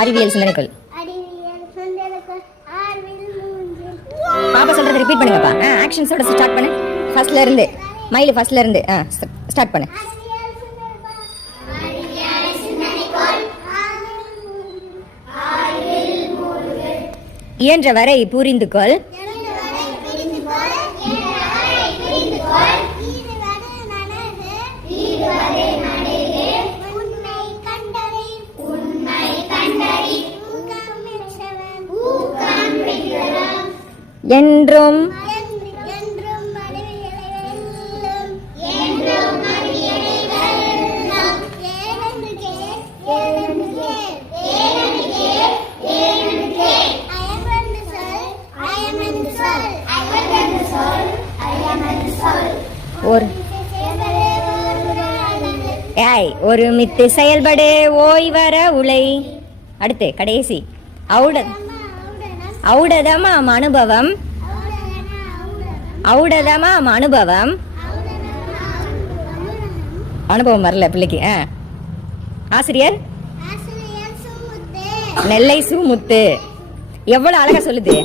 அறிவியல் சிந்தனைக்குள். பாப்பா சொல்றது ரிப்பீட் பண்ணுங்கப்பா. ஆக்ஷன்ஸோட ஸ்டார்ட் பண்ணு. ஃபர்ஸ்ட்ல இருந்து மயிலு ஃபர்ஸ்ட்ல இருந்து ஸ்டார்ட் பண்ணு. இயன்ற வரை புரிந்து கொள். என்றும் ஒருமித்து செயல்படு ஓய்வர உலை. அடுத்து கடைசி ஔடதமாம் அனுபவம். ஔடதமாம் அனுபவம். அனுபவம் வரல பிள்ளைக்கு. ஆசிரியர் நெல்லை சு முத்து. எவ்வளவு அழகா சொல்லுது.